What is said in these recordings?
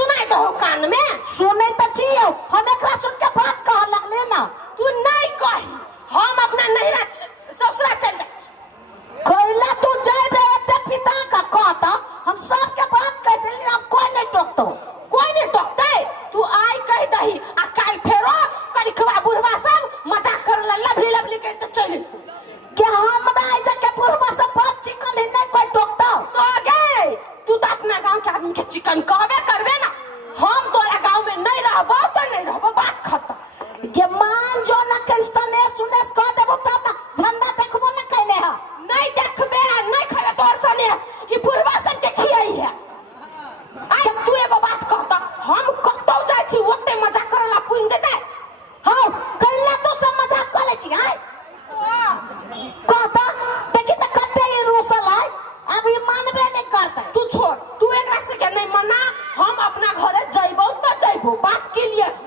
सुनाई दो कान में। सुने तो चाहिए हम एकरा सुन के बात कह लगले ना। तू नहीं कही हम अपना नैहरा ससुरा चल जाए। कहला तू जाबे ते पिता का कहता हम सब के बात कह देली हम कोई नहीं टोकतो। कोई नहीं टोकते। तू आई कह दही आ काल फेरो करी खवा बुढ़वा सब मजाक कर लवली लवली करते चले क्या हम ना जाके बुढ़वा सब बात चिकन नहीं कोई टोकता। तो आगे तू तो अपना गांव के आदमी के चिकन कहबे करबे ना। हम तोरा गांव में नहीं रहबो तो नहीं रहबो बात खत्म। ये मान जो ना कृष्ण सुने कह देबो तब ना झंडा देखबो ना कहले है। नहीं देखबे नहीं खाबे तोर सनेस ई बुढ़वा सब के खियाई है। आई तू एगो बात कहता हम कतौ जाय छी ओते मजाक करला पुइन जेते। हां कहला तो सब मजाक करे छी। हां कहता देखि त कते ही रूसल है अभी मानबे नहीं करता। तू छोड़ तू एकरा से के नहीं मना। हम अपना घरे जइबो त जइबो बात क्लियर।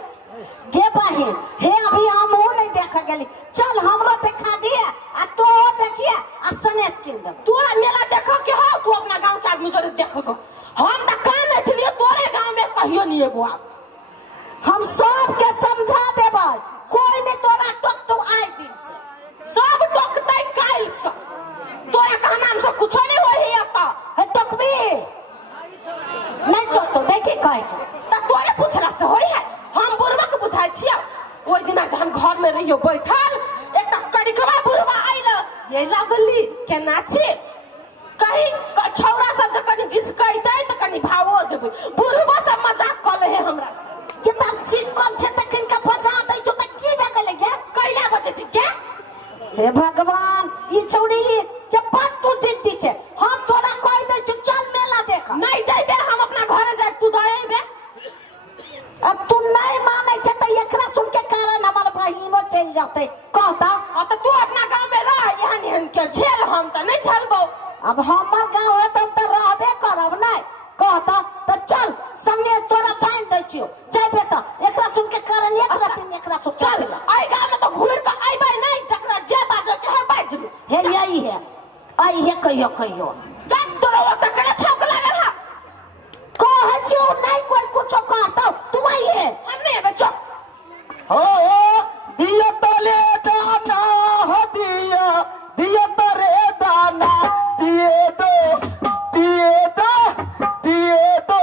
गे बहिन हे अभी हम हो नहीं देख गेली चल हमरो दिखा दिए आ तो देखिए आ सनेस किन दे। तोरा मेला देखो के हो तू अपना गांव के आदमी जोरे देखो। हम त कान अठलिए तोरे गांव में कहियो नहीं एबो। हम सब के समझा देबे कोई नहीं तोरा टोक तू आए दिन से सब टोकतै काल से। तोरा का नाम से कुछ नहीं होई आता है टोकबी नहीं टोक तो देखी कहे छ त तोरे पूछला से होई है। हम बुढ़वा के बुझाई छिया ओइ दिना जहन घर में रहियो बैठल एकटा कड़िकवा बुढ़वा आइल ये लवली केना छी कहीं छौरा सब के कनी जिसकैतै त कनी भावो देबै। बुढ़वा सब मजाक क ले है हमरा से किताब चीज कम छे त किनका बजा दै छ त की भे गेले गे कैला बजेते के। हे भगवान ई छौड़ी के बात तू जिद्दी छे। हम तोरा कह दे छ चल मेला देख। नहीं जाइबे हम अपना घरे जाए तू दएबे। अब तू नहीं माने छ त एकरा सुन के कारण हमर बहिनो चल जाते कहता। हां त तू अपना गांव में रह यहां निहन के झेल हम त नहीं झलबो। अब हमर गांव है त हम त रहबे करब नहीं कहता त चल संगे तोरा फाइन दै छियो जाबे त एकरा सुन के कारण एकरा दिन एकरा सुन चल आई गांव में तो घूर के आइबे नहीं जकरा जे बाजे के है बाजलू। हे यही है आई है कहियो कहियो जान तोरा ओत के छौक लागल है कहे छियो नहीं कोई कुछो कहता तू आई है हम नहीं एबे चल। हो दिया तले दाना हो दिया दिया तरे दाना दिए दो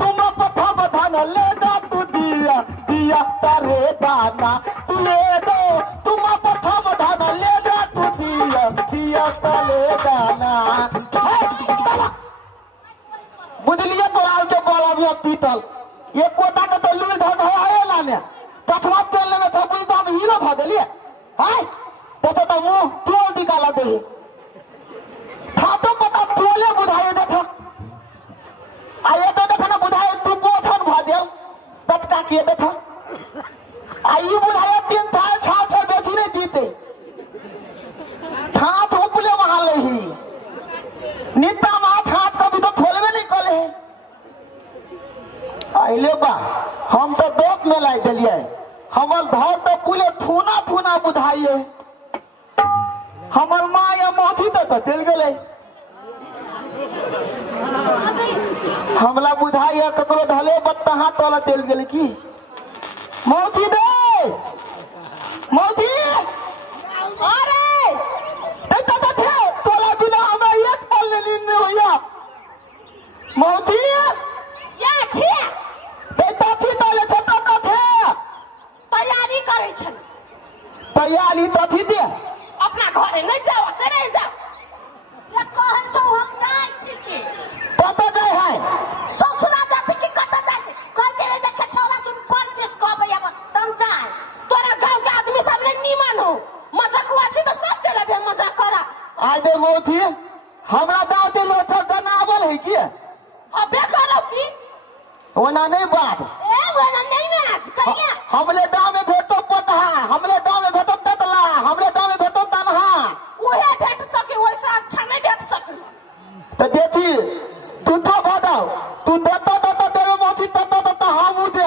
तुम प्रथम धन ले जा तू दिया दिया तरे दाना ले दो तुम प्रथम धन ले जा तू दिया दिया तले दाना। बुझलिए तोरा के बोला भी पीतल ये कोटा के तो लुई धन हो आएला ने तथवा पेल लेने तो बुझ तो हम हीरो भ देलिए। हाय देखो तो मुंह तोल निकाला दे था तो पता तोले बुझाए देखो आये तो देखो ना बुझाए तू बोथन भ देल तत्का के देखो आई बुझाए तीन था छाप से बेचू नहीं जीते था तो उपले वहां लही नित्ता माथ हाथ कभी तो खोलवे नहीं कले आइले बा हम तो दोप में लाई दिलिए हमर घर तो पूरे थूना थूना बुझाइए हमर माँ या मोथी तो दिल गले हमला बुझाइए ककरो धले बत्ता हाथ वाला दिल गले की मोथी दे मोथी अरे तो थे तोला बिना हमें एक पल नींद नहीं हुआ मोथी या छी तथी तले थे तैयारी करे छल तैयारी तथी दे अपना घरे नहीं जाओ तेरे जा ये कहे छौ हम जाय छी की कत जाय है ससुरा जाते की कत जाय छी कह जे देखे छोरा सुन परचेस कहबे अब तम जाय। तोरा गांव के आदमी सब ने नीमन हो मजाक वाची तो सब चलेबे मजाक करा। आज दे मोथी हमरा दाते लोथ गनावल है की अबे करो की ओना नहीं बात ए वना नहीं नाच कहिया हमले दाव में भेटो पतहा हमले दाव में भेटो ततला हमले दाव में भेटो तनहा ओहे भेट सके वैसा अच्छा नहीं भेट सके तो देती तू तो बताओ तू दत्ता देवे मोथी तत्ता हम दे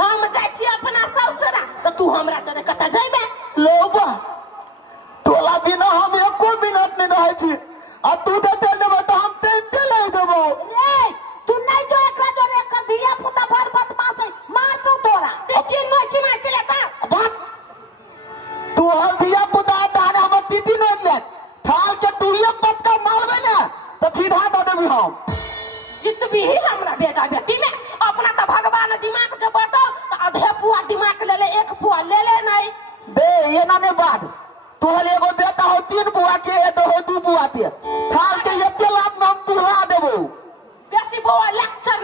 हम जाय छी अपना ससुरा तो तू हमरा जरे कता जाइबे लोबा तोला बिना हम एको मिनट नहीं रहे छी आ तू दे देबो तो हम टेंटे ले देबो रे तू नहीं जो एकरा जो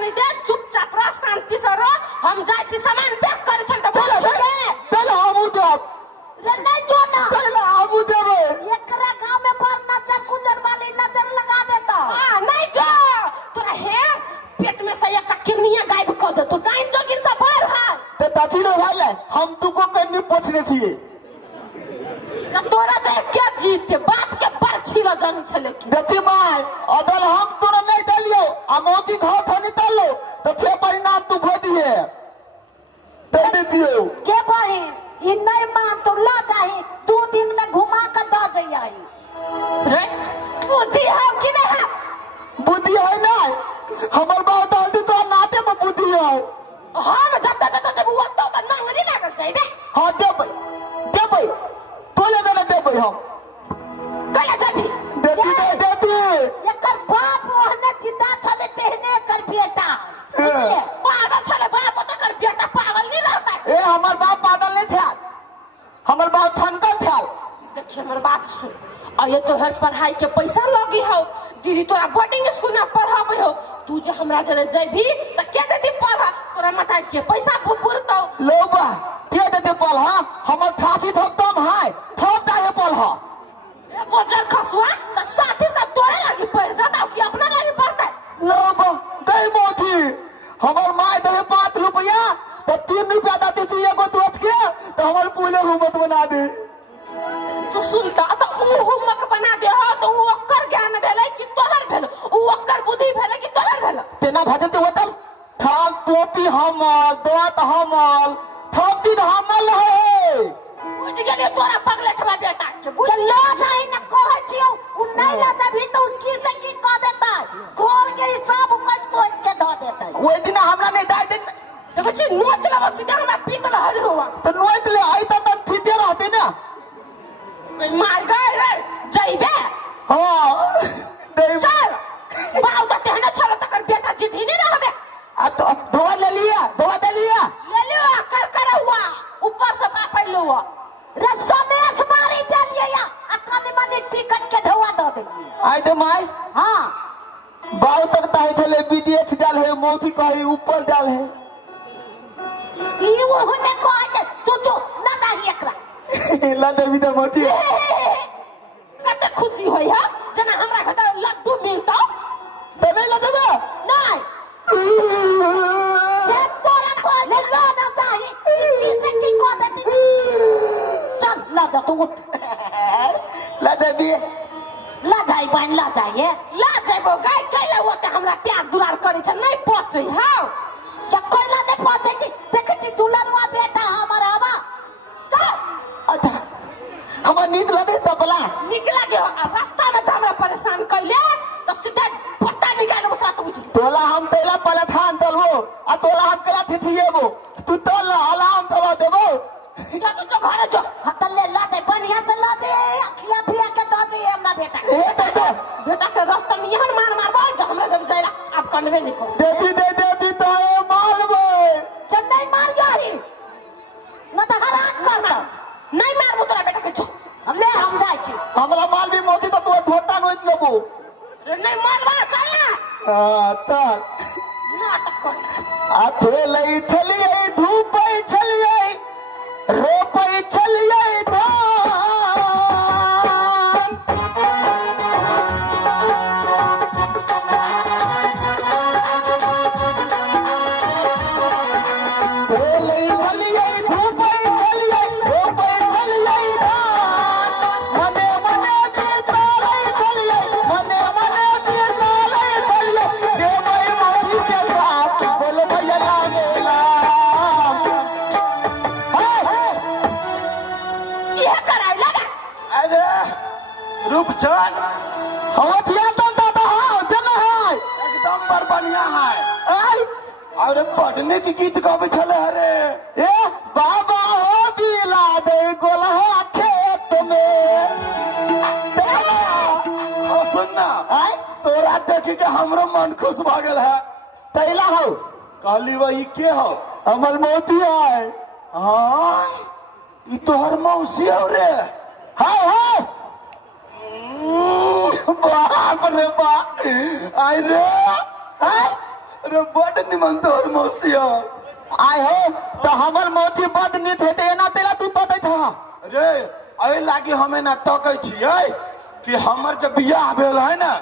नहीं दे, चुपचाप रह, शांति से रह। हम जाय छी सामान पैक करे छन त बोल चल छबे। चल हम देब रे नहीं जो ना चल हम देबै एकरा गांव में पर नजर गुजर वाली नजर लगा देता हां नहीं जो तोरा हे पेट में से एक किडनिया गायब कर दे। तो टाइम जोगिन से भर है तो ताती रे भाले हम तुको कन्नी पूछने छिए ना तोरा जाय क्या जीते बाप के पर छिला जानी छले की देखी माय अदल हम तोरा नहीं दलियो आ मोती घर थनी तलो तो छे परिणाम तू भो दिए दे दियो के बहिन ई नहीं मान तो ला चाहे 2 दिन में घुमा के द जइयाई रे बुद्धि है कि नहीं है बुद्धि है ना हमर बात हल्दी तो नाते में बुद्धि है हम जब जब वो तो नांगरी लागल जाय रे। हां देबै देबै तोले देबै हम कला जाबी देती एकर बाप ओहने जिंदा छले तेहने एकर बेटा बुझलिए पागल छले बाप तो कर बेटा पागल नहीं रहता है। ए हमर बाप पागल नहीं था हमर बाप थनकल था देखिए हमर बात सुन और ये तो हर पढ़ाई के पैसा लगी हो दीदी तोरा बोर्डिंग स्कूल में पढ़ाबे हो तू जे हमरा जरे जइबी त के देती पढ़ा तोरा माता के पैसा पुरतो लोबा के देते पल हां हमर थाती थप तम हाय थप दाए पल हां ए बोझर खसुआ त साथी सब तोरे लागी पढ़ देता कि अपना लागी पढ़ता लोबा गई मोती हमर माय दे 5 रुपया तो 3 रुपया देती थी एगो दोस्त के तो हमर पूले हुमत बना दे तू सुनता तो ऊ हुमक बना दे हो तो ऊ ओकर ज्ञान भेलै कि तोहर भेल ऊ ओकर बुद्धि भेलै कि तोहर भेल तेना भजते होतल थाल टोपी हमल दोत हमल थपी हमल है बुझ गेलिए तोरा पगलेठवा बेटा के बुझ तो ला जाई न कहै छियो उ नहीं ला जाबी तो की से की कह देता घोर के सब उकट कोट के द देता ओइ दिन हमरा नहीं दाय दिन देखो छी नोच लबा सीधा हमरा पीतल हर हुआ तो नोच ले आई त तन ठीते रहते ना कोई मार गए रे जइबे हां दे चल बाऊ त तेहने छल तकर बेटा जिद्दी नहीं रहबे आ तो धोवा ले लिया ले लियो कर हुआ ऊपर से पापा लो रे सनेस मारी देलिए या अकल मनी टिकट के ढवा द देलिए आई दे माय हां बाऊ तक ताहे चले विदेश डाल है मोती कहे ऊपर डाल है ई वो ने कह के तू जो ना चाहिए एकरा ला देवी द मोती कते खुशी होई है जना हमरा घर लड्डू मिलता तो नहीं ला देबे नहीं ये तोरा कह के ला ना चाहिए की से की कह देती चल ला जा तू उठ ला देवी ला जाई बहन ला जाइए ला जाइबो गाय कैले होते हमरा प्यार दुलार करे छ नहीं पहुंचे हां क्या कोइला ने पहुंचे छी देखे छी दुल्हनवा बेटा हमर आवा का अच्छा हमर नींद लगे तबला निकला गयो आ रास्ता में तो हमरा परेशान कैले तो सीधा पट्टा निकाल के साथ बुझ तोला हम तेला पला थान तलबो आ तोला हम कला थिथिएबो तू तोल अलार्म तवा देबो जा तो घर जो हतले ला जाए बढ़िया से ला जाए अखिया फिया के दो जाए हमरा बेटा ए तो बेटा के रास्ता में यहां मार बोल जो हमरा घर जाइला आप कनवे नहीं करो देती तो ए मालबो जब नहीं मार जाई न तो हराक कर दो नहीं मारबो तोरा बेटा के जो ले हम जाई छी हमरा मालबी मोती तो तू धोता नोच लेबो नहीं मारबा चल हां त नाटक कर आ थेलै थलिए धूपै छलिए रोपै छलिए धान थेलै थलिए धूपै छलिए रोपै छलिए धान मने मने चितालै छलिए मने मने चितालै छलिए देबै मोती के बाप बोल भैया लागेला ये कराई लगा अरे रूपचन हवतिया तो दादा हां जन है एकदम पर बढ़िया है आई अरे पढ़ने की गीत गावे छले अरे ए बाबा हो बिला दे गोलहा खेत में हो सुनना आई तोरा देख के हमरो मन खुश भ गेल है तैला हो कहली वही के हो अमल मोती है हां ई तोहर मौसी हो रे हाय हाय बाप रे बाप आई रे हाय अरे बड़ निमन तोहर मौसी हो। आय हो तो हमर मोती बद नित हेते एना तेला तू तोते था। अरे अय लागी हमें ना तकै छियै कि हमर जब बियाह भेल है ना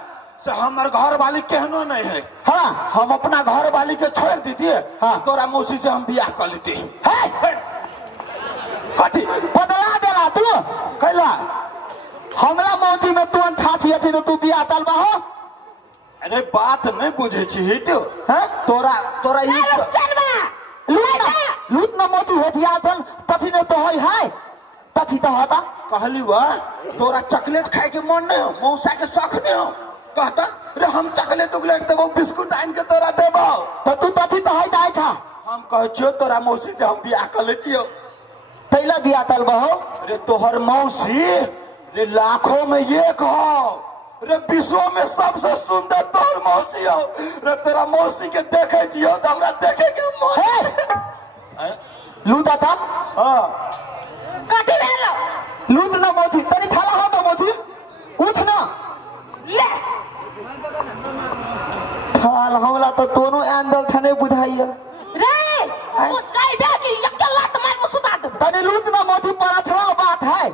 से हमर घर वाली केहनो नहीं है। हाँ हम अपना घर वाली के छोड़ दीजिए। हाँ। तोरा मौसी से हम बियाह कर लेते। है कथी बदला देला तू कैला? हमरा मोती में तू था थी तो तू बियाह तलबा हो। अरे बात नहीं बुझे छी तो हैं तोरा तोरा ई स- लूट न मोती होतिया तन तथी ने तो होय है तथी तो होता कहली वह तोरा चॉकलेट खाए के मन नहीं हो, मौसा के शौक नहीं हो। कहता रे हम चॉकलेट उकलेट देबो, बिस्कुट आन के तोरा देबो। तो तू तथी तो होय जाय छा। हम कह छियो तोरा मौसी से हम बियाह कर लेतियो। तैला बियाह तलबा हो। रे तोहर मौसी रे लाखों में एक हो। रे विश्व में सबसे सुंदर तोहर मौसी हो। रे तोरा मौसी के देखे छियो तो हमरा देखे के मन है लूटा था। हां कथी भेलो? लूट न मोती तनी थाला हो तो मोती उठ ना ले थाल हमला तो दोनों एंगल थने बुझाइया। रे तू जाइबे कि अकेला तुम्हारे को सुता दे। तनी लूट न मोती परथरल बात है।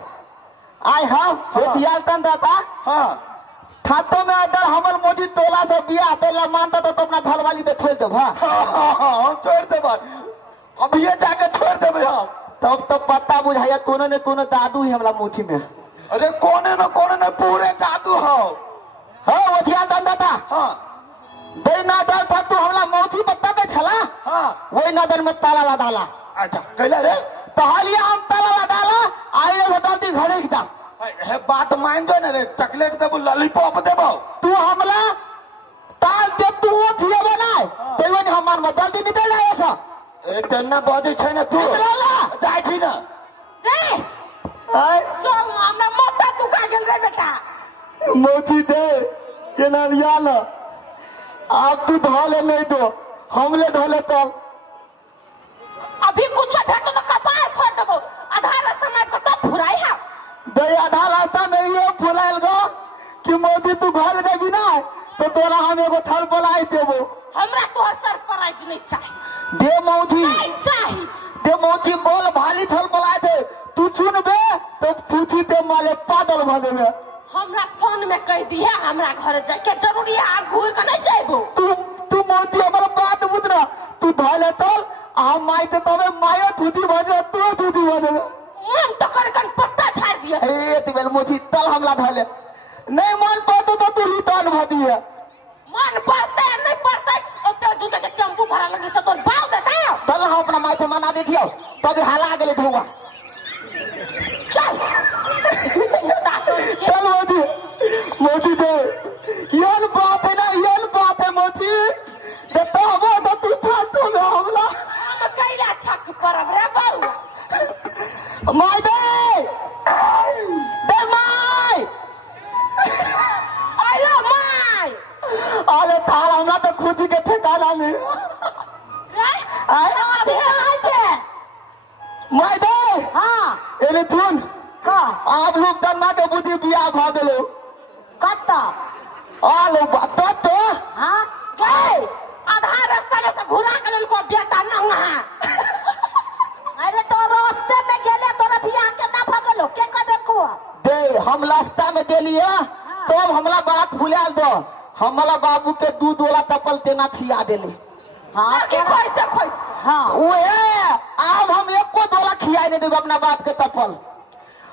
आय हम होतिया तन दाता हां खातो में अगर हमर मोदी तोला से बियाह तेला मानता तो अपना घर वाली पे छोड़ देब। हम छोड़ देबे, अभी ये जाके छोड़ देबे हम। तब तो पता बुझाइया तूने ने तूने दादू ही हमरा मुठी में। अरे कोने न पूरे जादू हो। हाँ होतिया तन दाता हाँ दे नजर था तू हमरा मोती पत्ता के छला। हाँ वही नजर में ताला ला डाला। अच्छा कैला रे? तो हालिया हम ताला ला डाला आए हो जल्दी घरे की दा। है बात मान जो ना रे, चॉकलेट देबो, लॉलीपॉप देबो। तू हमला ताल दे तू वो थिए बनाए तेवन हमर में जल्दी निकल जाए ऐसा। ए तेना बजे छै ना तू निकला जाय छी ना। रे आय चल हमरा मोटा तू का गेल रे बेटा। मोती दे ये ना लिया ना आप तू ढोले नहीं दो हमले ढोले तो अभी कुछ भेटो तो कपार फोड़ देबो। आधा रास्ता में को तो फुराई है। दे आधा रास्ता में ये फुलाइल गो कि मोती तू घोल देबी ना तो तोरा हम एगो थल बोलाई देबो। हमरा तोहर सर पर आज नहीं चाहिए। दे मोती नहीं चाहिए। दे मोती बोल भाली थल बोलाई दे तू सुनबे तो पूछी दे माले पागल भ देबे। हमरा फोन में कह दिया हमरा घर जाए के जरूरी है। आप घूर के नहीं जाइबो। तू मोती हमर बात बुझना तू धले तल आ माई ते तबे मायो थुदी भजे तू थुदी भजे। मन तो कर कन पट्टा झाड़ दिया। ए तिबेल मोती तल हमला धले नहीं मन पड़तो तो तू रिटर्न भ दिए। मन पड़ता है नहीं पड़ता है तो दूसरे के टेम्पू भरा लगे से तो बाल देता है। तल हम अपना माई से मना दे दियो तब हाला गेले धुआ। चल चल मोती मोती दे यन बात है ना यन बात है मोती दे तो वो तो तू था तो में हमला हम कैला छक परब रे बाबू। माई दे माई आलो माय अरे थाल हमरा तो खुद के ठिकाना नहीं रे आय अभी आइ छे। माई दे हाँ एने सुन का आप लोग दन्ना के बुद्धि बियाह भ गेलो कत्ता आलो बात तो हाँ गए आधा रास्ता में से घुरा के लेल को बेटा नंगा। अरे तो रास्ते में गेले तोरा बियाह के ना भगलो के का देखो। दे हम रास्ता में गेलिए तो हमला बात भुलाल दो हमला बाबू के दूध वाला तपल तेना खिया देले। हाँ के खोज से खोज। हाँ ओए अब हम एको दोला खियाई नहीं देब अपना बाप के तपल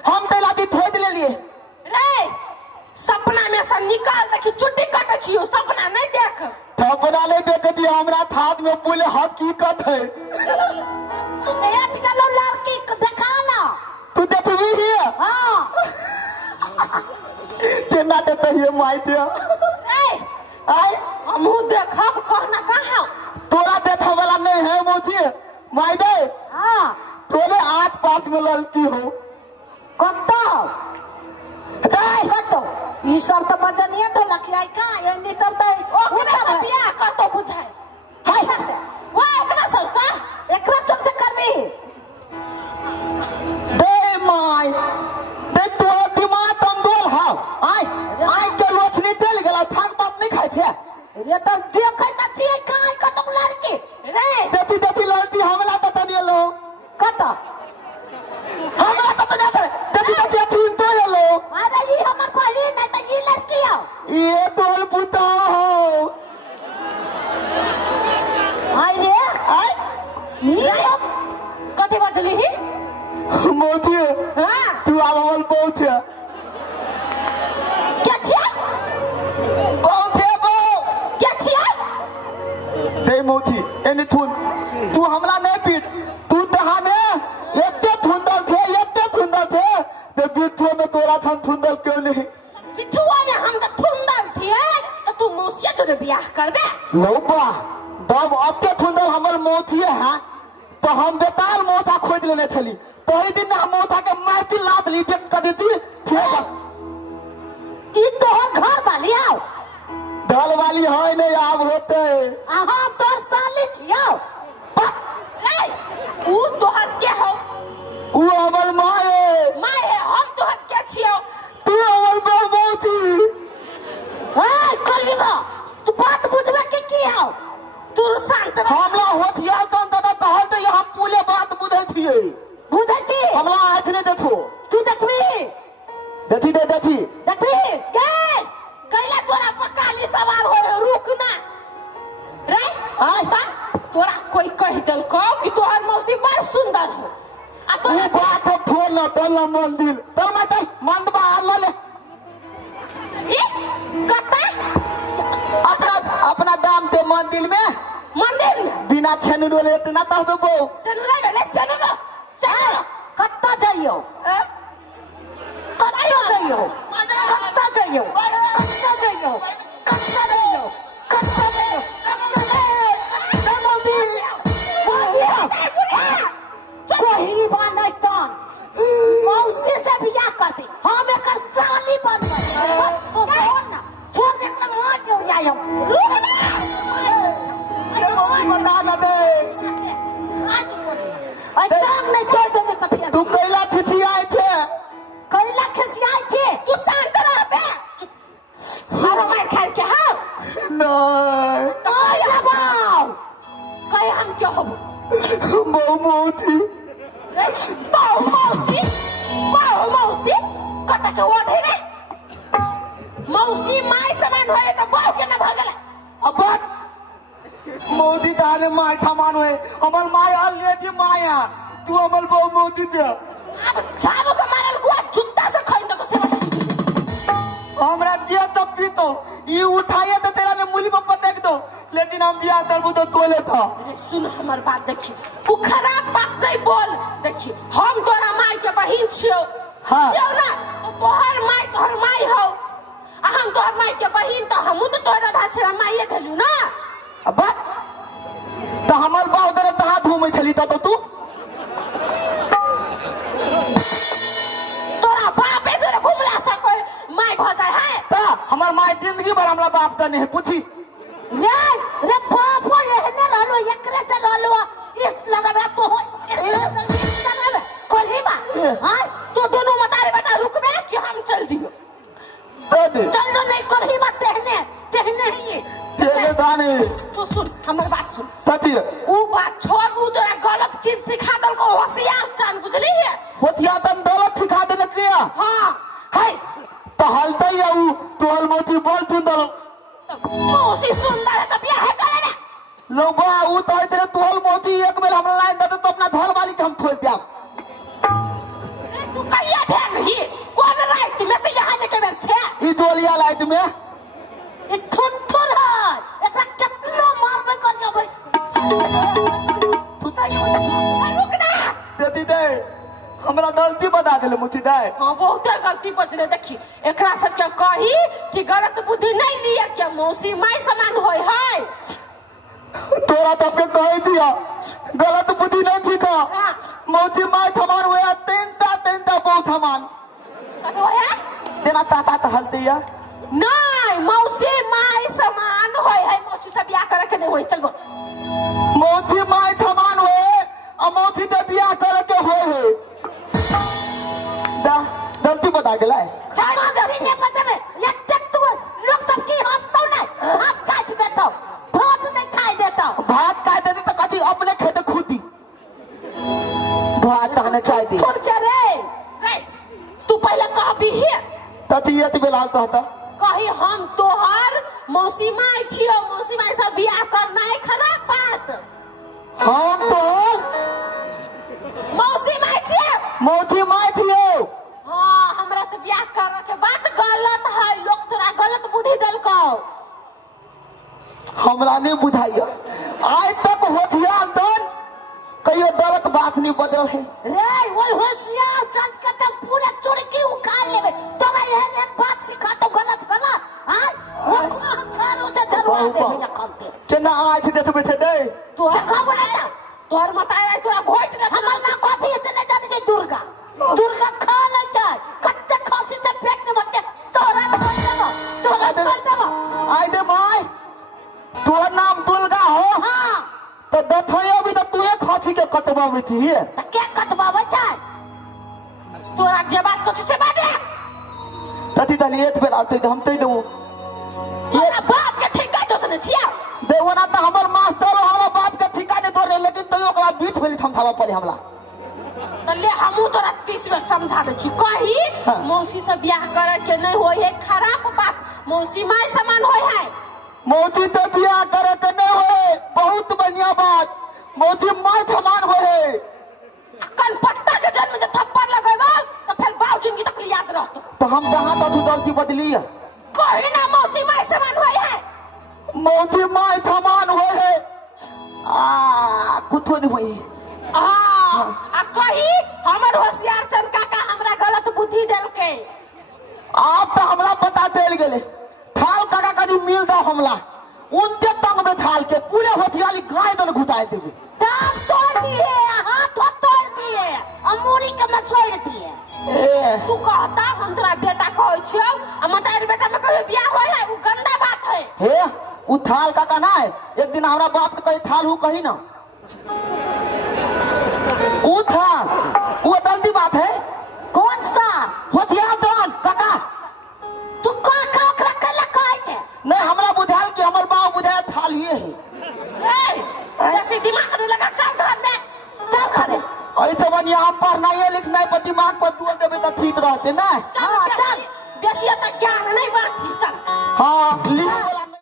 हम तेला दी थोड़ ले लिए। रे सपना में से निकाल दे कि चुट्टी कट छियो सपना नहीं देख। थपना नहीं देख दिया हमरा थात में बोले हकीकत है। एक गलो लड़की देखा ना तू देखबी ही हाँ तेना देते ही माई दे रे आय हमहू देखब कहना कहां। तोरा देखे वाला नहीं है मोती माई दे हाँ तोरे आठ पात में लड़की हो कत्ता दे कत्तो ये सब तो बजनिया ढोलक आई का ये नी सब तो ओकरा से बियाह कर तो बुझाए। हाय से वो ओकरा से सा एकरा चुप से करबी। दे माई दे तो दिमाग कमजोर है आय आय के रोशनी तेल गेला थाक बात नहीं खाई थे रे तो देखे त छिए काय मोथिए है तो हम बेताल मोथा खोद लेने थली तो ही दिन हम मोथा के माटी लाद ली देख कर देती ठीक ई तोहर घर वाली आओ दल वाली है नहीं आब होते अहाँ तोहर साली छियो ऊ तोहर के हो वो हमर माँ है माय है हम तोहर के छियो तू हमर बहुमोती ए कलीबा तू बात बुझबे की आओ तू शांत रह हमरा होथिया कौन दादा कहल तो हम पूरे बात बुझै थिए बुझै छी हमरा आज नहीं देखो तू देखबी देखी दे देखी देखबी के कैला तोरा पकाली सवार हो रुक ना रे आय तोरा कोई कह दल को कि तोहर मौसी बड़ सुंदर हो आ तो ये बात है फोन ना तल्ला मंदिर तल मैं तल मंदबा आल ले कता अपना अपना दाम दे मंदिर में मंदिर में बिना छेनु डोले इतना तब बो सनुरा वेले सनुरा सनुरा कत्ता जाइयो कत्ता जाइयो कत्ता जाइयो कत्ता जाइयो कत्ता जाइयो कत्ता जाइयो कोई बात नहीं तन मौसी से बियाह करती हम एकर साली बन गए तो छोड़ ना छोड़ दे कर हट जाओ रुक ना ये मौसी बता ना दे ऐसा नहीं छोड़ दे तो फिर तू कैला थिथी आए थे कैला खसियाई छे तू शांत रह बे मारो मार खाए के हम नहीं तो कह बाऊ कह हम क्या हो बहुमोती बाऊ मौसी कता के ओढ़े रे मौसी माय समान होए तो बाऊ के ना भगला अब मोदी दाने माय था मानो है हमर माय आल ले थी माया तू हमर बहुमोती दे अब छालो से मारल गुआ जूता से खइल तो से हमरा जे सब पीतो ये उठाए तो तेरा ने मुली पर पटक दो लेकिन हम बियाह करबो तो तोले था अरे सुन हमर बात देखी तू खराब बात नहीं बोल देखी हम तोरा माय के बहिन छियो हाँ। छियो ना तो तोहर माय हो आ हम तोहर माय के बहिन तो हमहू तो तोरा धाछरा माये भेलू ना अब तो हमर बाऊ दरे तहा घूमै छली त तू तोरा बापे जरे घुमला से कोई माय भ जाय है ता हमर माय जिंदगी भर हमरा बाप त नहीं पूछी रे बापो एहने रहलो एकरे से रहलो इस लगावे तो हो कोलीबा हां तो दोनों मतारे बेटा रुकबे कि हम चल दियो तो दे चल जो नहीं करही मत तेहने ही तेरे गाने तो सुन हमर बात सुन तती ऊ बात छोड़ ऊ तोरा गलत चीज सिखा दल को होशियार चान बुझली है होतिया तन दौलत सिखा देने किया हां है तो हलते ही आऊ तोल मोती बोल सुंदर मौसी सुंदर है तो बियाह करे ना लो बा ऊ तो तेरे तोल मोती एक बेर हमरा लाइन दे तो अपना घर वाली के हम छोड़ दिया तू कहिया भेल ही कौन रात में से यहां लेके बैठ छे ई डोलिया लाइट में ई थुथुर है एकरा कितना मारबे कर जबै तू ताई रुक ना देती दे हमरा गलती बता देले मुठी दे हां बहुत गलती बजले देखी एकरा सब के कही कि गलत बुद्धि नहीं लिया के मौसी माय समान होय है तोरा तब के कह दिया गलत बुद्धि नहीं थी का मोती माय थमान हुआ तेंता बहुत थमान तो है देना ताता तो हलते या नहीं मौसी माय समान होय है मौसी से बियाह करे के नहीं होय चल मोती माय थमान हुए और मोती दे बियाह करे के होए दा गलती बता गेला खाना ने बचबे एक तक तू लोग सब की हाथ तो नहीं हाथ काट देता भात नहीं खाई देता भात का दे तो कथी अपने खेते खुदी भात ताने चाय दी छोड़ जा रे रे तू पहले कहबी है ततियत बेलाल तो होता कही हम तोहर मौसी माय छियो मौसी माय से बियाह करना है खराब बात हम तो मौसी माय छियो मोती माय थियो हाँ हमरा से बियाह करे के बात गलत है लोग तोरा गलत बुद्धि दल को हमरा नहीं बुझाइया आज तक होठिया दन कहियो गलत बात नहीं बदल है रे वो होशियार चंद के तुम पूरे चुड़की उखाड़ लेबे तोरा एहन एक बात सिखा तो गलत गलत हां वो हम थारो से जरूर दे या करते केना आज देखबे थे दे तो का बोला तोहर मताई आई तोरा घोट रे हमर मां कथी से नहीं जाने छै दुर्गा दुर्गा खा नहीं छै कते खांसी से पेट में बच्चे तोरा कर देबो तोरा कर देबो आई दे माय तोर नाम दुर्गा हो हां तो दथयो भी तो तू एक हाथी के कटवावे थी त के कटबावे छै तोरा जे बात को से बात है तती तनी एक बेर आते हम तई देबो तोरा बाप के ठेका जोतने छिया देवो ना तो हमर मास्टर हमरा बाप के ठिका नहीं तोड़े लेकिन तइयो ओकरा बीठ भेली थमथावा पड़े हमरा तो ले हमू तोरा 30 बेर समझा दे छी कही मौसी से ब्याह करे के नहीं होय है खराब बात मौसी माय समान होय है मौसी तो बियाह करे के नहीं होए बहुत बढ़िया बात मौसी माय समान होए कल पट्टा के जन्म जे थप्पड़ लगेबो तो फिर बाऊ जिंदगी तक याद रहतो तो हम कहां तो गलती बदली है कही ना मौसी माय समान होय है मौसी माय समान होए आ कुछो नहीं होई आ कही हमर होशियार चंद काका हमरा गलत बुद्धि देल के आप तो हमरा पता चल गेले थाल काका कनी मिल दो हमला उनके तंग में थाल के पूरे होतियाली गाय दन घुटाए देबे दांत तोड़ दिए हाथ तोड़ दिए अमूरी के मचोड़ दिए ए तू कहता हम तोरा बेटा कहै छियौ आ मतारी बेटा में कहियो बियाह होय है उ गंदा बात है हे उ थाल काका ना है एक दिन हमरा बाप के कही थाल हु कही ना उ थाल वो गलती बात है कौन सा होतिया दन काका तू काका ओकरा कला कहै छै नहीं हमरा बुझाल कि हमर बाप बुझाल थाल ये है जैसे दिमाग नहीं लगा चल घर में चल करे ऐसे बन यहाँ पढ़ना लिखना पर दिमाग पर तू देवे तो ठीक रहते ना चल